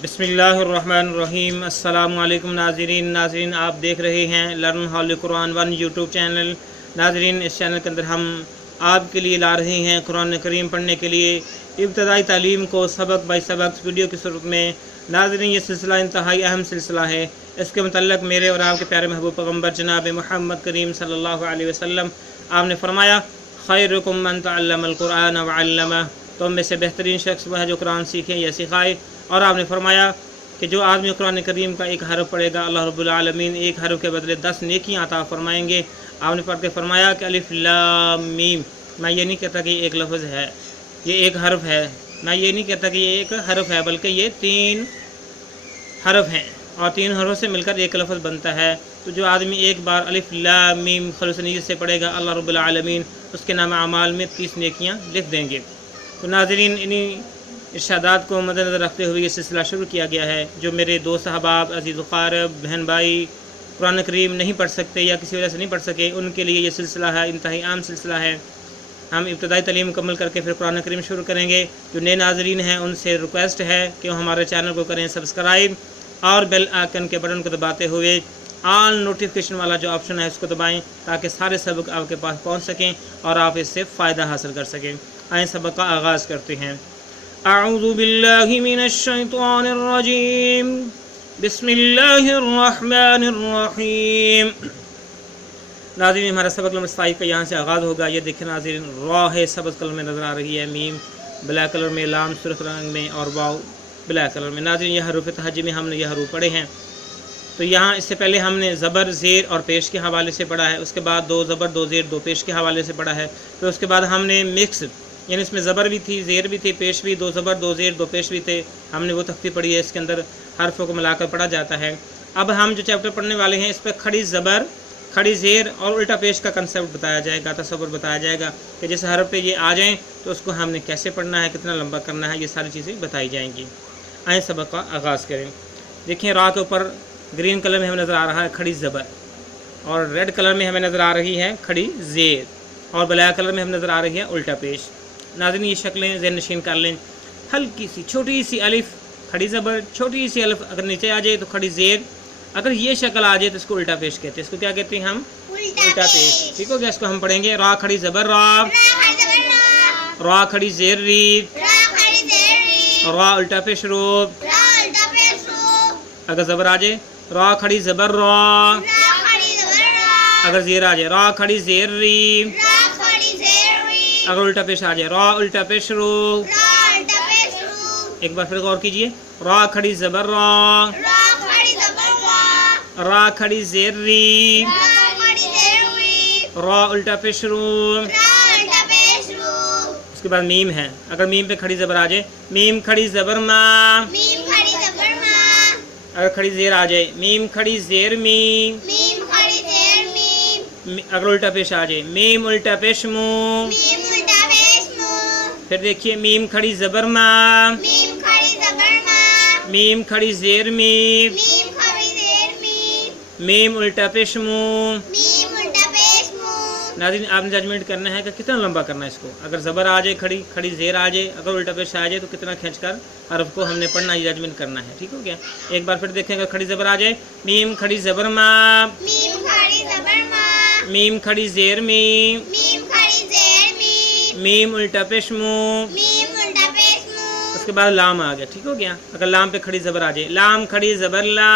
बिस्मिल्लाहिर्रहमानिर्रहीम। अस्सलामु अलैकुम नाज़रीन आप देख रहे हैं learn Holi Quran 1 YouTube channel. नाज़रीन, इस चैनल के अंदर हम आपके लिए ला रहे हैं कुरान करीम पढ़ने के लिए इब्तदाई तालीम को सबक बाई सबक वीडियो की सूरत में। नाज़रीन, ये सिलसिला इंतहाई अहम सिलसिला है। इसके मतलब मेरे और आपके प्यारे महबूब पैगम्बर जनाब मोहम्मद करीम सल्लल्लाहु अलैहि वसल्लम आपने फरमाया, खैरुकुम मन तअल्लमल कुरान व अल्लमह, तो में से बेहतरीन शख्स वह है जो कुरान सीखे या सिखाए। और आपने फरमाया कि जो आदमी कुरान करीम का एक हरफ पढ़ेगा अल्लाह रब्बुल आलमीन एक हरफ के बदले 10 नेकियां अता फरमाएंगे। आपने पढ़ के फरमाया कि अलिफ लाम मीम, मैं ये नहीं कहता कि ये एक लफ्ज़ है, ये एक हरफ है। मैं ये नहीं कहता कि ये एक हरफ है, बल्कि ये 3 हरफ हैं और 3 हरफ से मिलकर एक लफ्ज़ बनता है। तो जो आदमी एक बार अलिफ लाम मीम खलूस नीयत से पढ़ेगा अल्लाह रब्बुल आलमीन उसके नाम अमाल में 30 नेकियां लिख देंगे। तो नाज़रीन, इन्हीं इरशादात को मद्देनज़र रखते हुए ये सिलसिला शुरू किया गया है। जो मेरे दोस्त अहबाब अज़ीज़ क़ारिब बहन भाई कुरान करीम नहीं पढ़ सकते या किसी वजह से नहीं पढ़ सके, उनके लिए ये सिलसिला है, इंतहाई आम सिलसिला है। हम इब्तदाई तालीम मुकम्मल करके फिर कुरान करीम शुरू करेंगे। जो नए नाज़रीन हैं उनसे रिक्वेस्ट है कि वो हमारे चैनल को करें सब्सक्राइब और बेल आइकन के बटन को दबाते हुए ऑल नोटिफिकेशन वाला जो ऑप्शन है उसको दबाएं, ताकि सारे सबक आपके पास पहुँच सकें और आप इससे फ़ायदा हासिल कर सकें। आए सबक का आगाज़ करते हैं। अऊज़ु बिल्लाहि मिनश शैतानिर रजीम, बिस्मिल्लाहिर रहमानिर रहीम। नाज़रीन, हमारा सबक नंबर 27 का यहाँ से आगाज़ होगा। ये देखें नाज़रीन, रॉ है सब्ज़ कलर में नज़र आ रही है, मीम ब्लैक कलर में, लाम सुर्ख रंग में और वाव ब्लैक कलर में। नाज़रीन, यह हरूफ तहज्जी में हमने यह हरूफ पढ़े हैं। तो यहाँ इससे पहले हमने ज़बर ज़ेर और पेश के हवाले से पढ़ा है, उसके बाद 2 ज़बर 2 ज़ेर 2 पेश के हवाले से पढ़ा है। फिर उसके बाद हमने मिक्स, यानी इसमें ज़बर भी थी, ज़ेर भी थी, पेश भी, 2 ज़बर 2 ज़ेर 2 पेश भी थे। हमने वो तख्ती पढ़ी है, इसके अंदर हरफों को मिलाकर पढ़ा जाता है। अब हम जो चैप्टर पढ़ने वाले हैं इस पर खड़ी ज़बर खड़ी ज़ेर और उल्टा पेश का कंसेप्ट बताया जाएगा, तसव्वुर बताया जाएगा कि जैसे हरफ पे ये आ जाएँ तो उसको हमने कैसे पढ़ना है, कितना लंबा करना है, ये सारी चीज़ें बताई जाएंगी। आए सबक का आगाज़ करें। देखिए, रा के ऊपर ग्रीन कलर में हमें नज़र आ रहा है खड़ी ज़बर और रेड कलर में हमें नज़र आ रही है खड़ी ज़ेर और ब्लैक कलर में हमें नज़र आ रही है उल्टा पेश। नाज़रीन, ये शक्लें ज़हन नशीन कर लें। हल्की सी छोटी सी अलिफ खड़ी ज़बर, छोटी सी अलिफ अगर नीचे आ जाए तो खड़ी ज़ेर, अगर ये शक्ल आ जाए तो इसको उल्टा पेश कहते हैं। इसको क्या कहते हैं हम? उल्टा पेश। ठीक हो गया। इसको हम पढ़ेंगे। रा खड़ी ज़बर रा, रा खड़ी ज़ेर री, रा उल्टा पेश रो। अगर ज़बर आ जाए रा खड़ी ज़बर रा, अगर ज़ेर आ जाए रा खड़ी ज़ेर री, अगर उल्टा पेश आ जाए रा उल्टा पेश रो। एक बार फिर गौर कीजिए। रा खड़ी ज़बर रा, रा खड़ी ज़ेर री, रा उल्टा पेश रो। उसके बाद मीम है। अगर मीम पे खड़ी ज़बर आ जाए मीम खड़ी ज़बर मा, अगर खड़ी ज़ेर आ जाए मीम खड़ी ज़ेर मी, अगर उल्टा पेश आ जाए मीम उल्टा पेश मू। फिर देखिए, मीम खड़ी ज़बर मा, मीम खड़ी ज़ेर मी, मीम उल्टा पेश मू। नाज़रीन, आपने जजमेंट करना है कि कितना लंबा करना है इसको। अगर ज़बर आ जाए खड़ी, खड़ी ज़ेर आ जाए, अगर उल्टा पेश आ जाए तो कितना खींचकर हरफ को हमने पढ़ना, ये जजमेंट करना है। ठीक हो गया। एक बार फिर देखें। अगर खड़ी ज़बर आ जाए मीम खड़ी ज़बर मा, मीम खड़ी ज़ेर मी, मीम उल्टा पेश मू। उसके बाद लाम आ गया। ठीक हो गया। अगर लाम पे खड़ी ज़बर आ जाए लाम खड़ी ज़बर ला,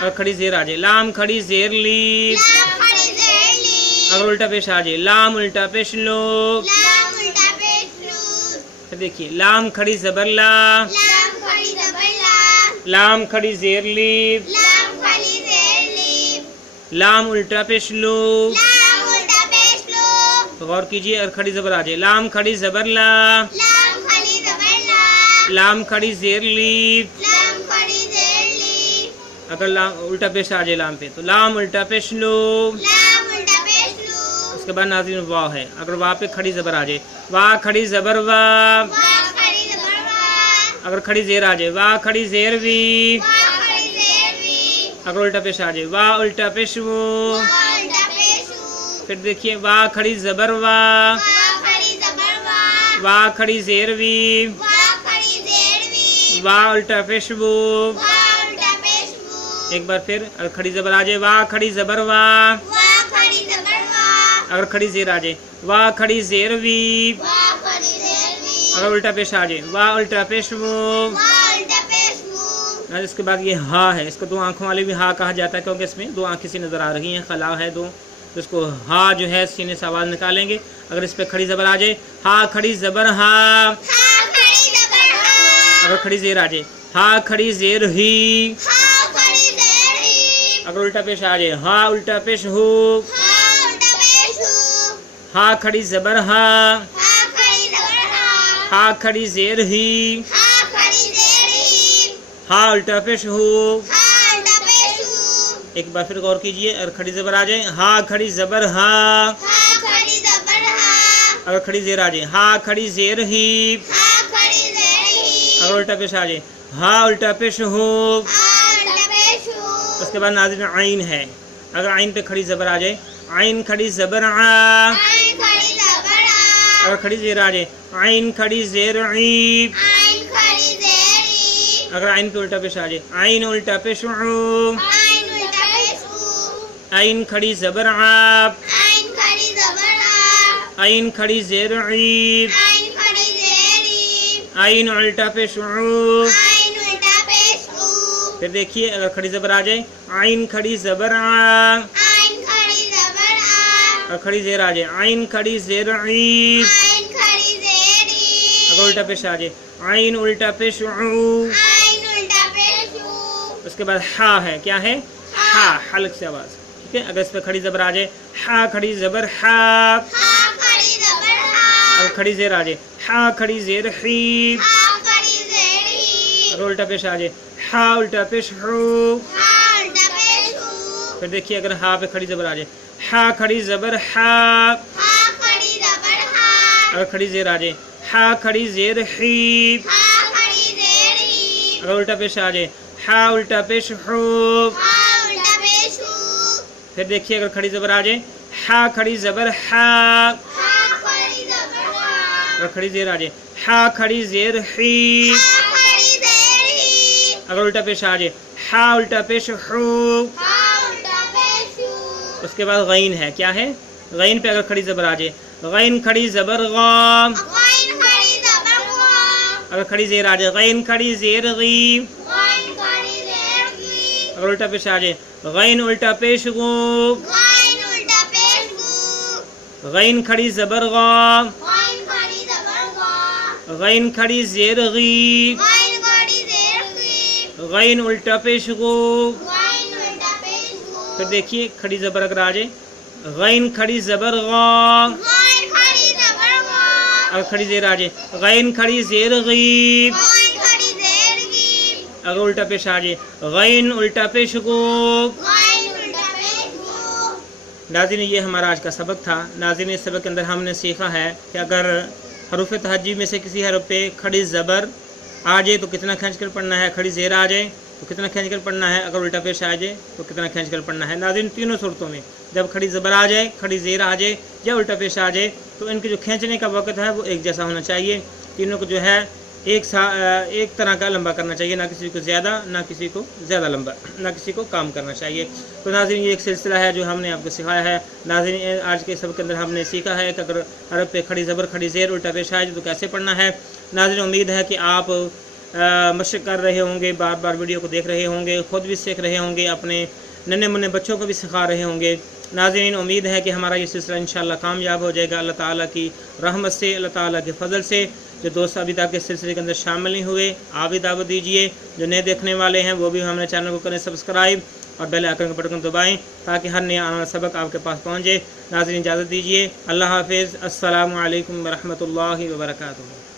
अगर खड़ी ज़ेर आ जाए लाम खड़ी ज़ेर ली, अगर उल्टा पेश आ जाए लाम उल्टा पेश लो। देखिए, लाम खड़ी ज़बर ला, लाम खड़ी ज़ेर ली, लाम उल्टा पेश लो। गौर कीजिए। अगर खड़ी ज़बर आ जाए लाम खड़ी ज़बर ला, लाम खड़ी ज़ेर ली, अगर लाम उल्टा पेश आ जाए लाम पे तो लाम उल्टा पेश लो। उसके बाद नाज़रीन वाव है। अगर वाव पे खड़ी ज़बर आ जाए वाह खड़ी ज़बर वाह, अगर खड़ी ज़ेर आ जाए वाह खड़ी ज़ेर वी, अगर उल्टा पेश आ जाए वाह उल्टा पेश वो। फिर देखिए, वाह खड़ी ज़बर वाह, वाह खड़ी ज़ेर वी, वा उल्टा पेश वो। वा उल्टा पेश वो। एक बार फिर, अगर खड़ी ज़बर आ जाए वा खड़ी ज़बर वा। वा खड़ी ज़बर वा। अगर खड़ी ज़ेर आ जाए वा खड़ी ज़ेर वी। वा खड़ी ज़ेर वी। अगर उल्टा पेश आ जाए वा उल्टा पेश वो। वा उल्टा पेश वो। इसके बाद ये हा है, इसको दो आँखों वाले भी हा कहा जाता है क्योंकि इसमें दो आँखें सी नज़र आ रही हैं, खला है दो, तो इसको हा जो है सीने से आवाज़ निकालेंगे। अगर इस पर खड़ी ज़बर आ जाए हा खड़ी ज़बर हा। हा खड़ी ज़बर हा। अगर खड़ी ज़ेर आ जाए हा खड़ी ज़ेर ही। हा खड़ी ज़ेर ही। अगर उल्टा पेश आ जाए हा उल्टा पेश हो। हा उल्टा पेश हो। हा खड़ी ज़बर हा। हा खड़ी ज़बर हा। हा खड़ी ज़ेर ही। हा खड़ी ज़ेर ही। हा उल्टा पेश हो। हा उल्टा पेश हो। एक बार फिर गौर कीजिए, अगर खड़ी ज़बर आ जाए हा खड़ी ज़बर हा। हा खड़ी ज़बर हा। अगर खड़ी ज़ेर आ जाए हा खड़ी ज़ेर ही। हा खड़ी ज़ेर ही। अगर उल्टा पेश आ जाए हा उल्टा पेश हो। हा उल्टा पेश हो। उसके बाद नाज़रीन आइन है, अगर आइन पे खड़ी ज़बर आ जाए आइन खड़ी ज़बर आ। आइन खड़ी ज़बर आ। अगर खड़ी ज़ेर आ जाए आइन खड़ी ज़ेर ई। आइन खड़ी ज़ेर ई। अगर आइन पे उल्टा पेश आ जाए आइन उल्टा पेश ऊ। आइन उल्टा पेश ऊ। आइन खड़ी ज़बर आप। आइन खड़ी ज़बर आ। आइन खड़ी ज़ेर ई। आइन खड़ी ज़ेर ई। आइन उल्टा पेश ऊ। आइन उल्टा पेश ऊ। फिर देखिए, अगर खड़ी ज़बर आ जाए आइन खड़ी ज़बर आ। आइन खड़ी ज़बर आ। अगर खड़ी ज़ेर आ जाए आइन खड़ी ज़ेर ई। आइन खड़ी ज़ेर ई। अगर उल्टा पेश आ जाए आइन उल्टा पेश ऊ। आइन उल्टा पेश ऊ। उसके बाद हा है, क्या है हा, हल्क से आवाज़, ठीक है। अगर इस पर खड़ी ज़बर आ जाए हा खड़ी ज़बर हा। हा खड़ी ज़बर हा। अगर खड़ी ज़ेर आ जाए हा खड़ी ज़ेर ही। हा खड़ी ज़ेर ही। अगर उल्टा पेश आ जाए हा उल्टा पेश हू। हा उल्टा पेश ऊ। फिर देखिए, अगर हा पे खड़ी ज़बर आ जाए हा खड़ी ज़बर हा। हा खड़ी ज़बर हा। अगर खड़ी ज़ेर आ जाए हा खड़ी ज़ेर ही। हा खड़ी ज़ेर ही। अगर उल्टा पेश आ जाए हा उल्टा पेश हू। हा उल्टा पेश ऊ। फिर देखिए, अगर खड़ी ज़बर आ जाए हा खड़ी ज़बर हा। हा खड़ी ज़बर हा। अगर खड़ी ज़ेर आ जाए हा खड़ी ज़ेर ही। हा खड़ी ज़ेर ही। अगर उल्टा पेश आ जाए हा उल्टा पेश हू। हा उल्टा पेश ऊ। उसके बाद गैन है, क्या है गैन पे अगर खड़ी ज़बर आ जाए गैन खड़ी ज़बर गा। गैन खड़ी ज़बर गा। अगर खड़ी ज़ेर आ जाए गैन खड़ी ज़ेर गी। गैन खड़ी ज़ेर गी। अगर उल्टा पेश आ जाए गैन उल्टा पेश गो। गैन उल्टा पेश गू। गैन खड़ी ज़बर गा। गैन खड़ी ज़बर गा। गैन खड़ी ज़ेर गी। गैन खड़ी ज़ेर गी। गैन उल्टा पेश गो। गैन उल्टा पेश गू। फिर देखिए, खड़ी ज़बर अगर आ जाए गैन खड़ी ज़बर गा। गैन खड़ी ज़बर गा। अगर खड़ी ज़ेर आ जाए गैन खड़ी ज़ेर गी। गैन खड़ी ज़ेर गी। अगर उल्टा पेश आ जाए गैन उल्टा पेश गो। गैन उल्टा पेश गू। नाज़रीन, ये हमारा आज का सबक था। नाज़रीन, इस सबक के अंदर हमने सीखा है कि अगर हरूफ तहज्जी में से किसी हरफ पे खड़ी ज़बर आ जाए तो कितना खींच कर पढ़ना है, खड़ी ज़ेर आ जाए तो कितना खींच कर पढ़ना है, अगर उल्टा पेश आ जाए तो कितना खींच कर पढ़ना है। नाज़रीन, तीनों सूरतों में जब खड़ी ज़बर आ जाए, खड़ी ज़ेर आ जाए या उल्टा पेश आ जाए तो इनके जो खींचने का वक़्त है वो एक जैसा होना चाहिए। तीनों को जो है एक तरह का लंबा करना चाहिए, ना किसी को ज़्यादा ना किसी को ज़्यादा लंबा, ना किसी को कम करना चाहिए। तो नाज़रीन, ये एक सिलसिला है जो हमने आपको सिखाया है। नाज़रीन, आज के सबक के अंदर हमने सीखा है कि अगर हरफ पे खड़ी ज़बर खड़ी ज़ेर उल्टा पेश आ जाए तो कैसे पढ़ना है। नाज़रीन, उम्मीद है कि आप मशक़ कर रहे होंगे, बार बार वीडियो को देख रहे होंगे, ख़ुद भी सीख रहे होंगे, अपने नन्हे मुन्ने बच्चों को भी सिखा रहे होंगे। नाज़रीन, उम्मीद है कि हमारा ये सिलसिला इंशाअल्लाह कामयाब हो जाएगा अल्लाह ताला की रहमत से, अल्लाह ताला के फ़ज़ल से। जो दोस्त अभी तक इस सिलसिले के अंदर शामिल नहीं हुए, आप भी दावत दीजिए। जो नए देखने वाले हैं वो भी हमारे चैनल को करें सब्सक्राइब और बेल आइकन का बटन दबाएँ ताकि हर नया आने वाला सबक आपके पास पहुँचे। नाज़रीन, इजाज़त दीजिए। अल्लाह हाफ़िज़। अस्सलामु अलैकुम व रहमतुल्लाहि व बरकातुहू।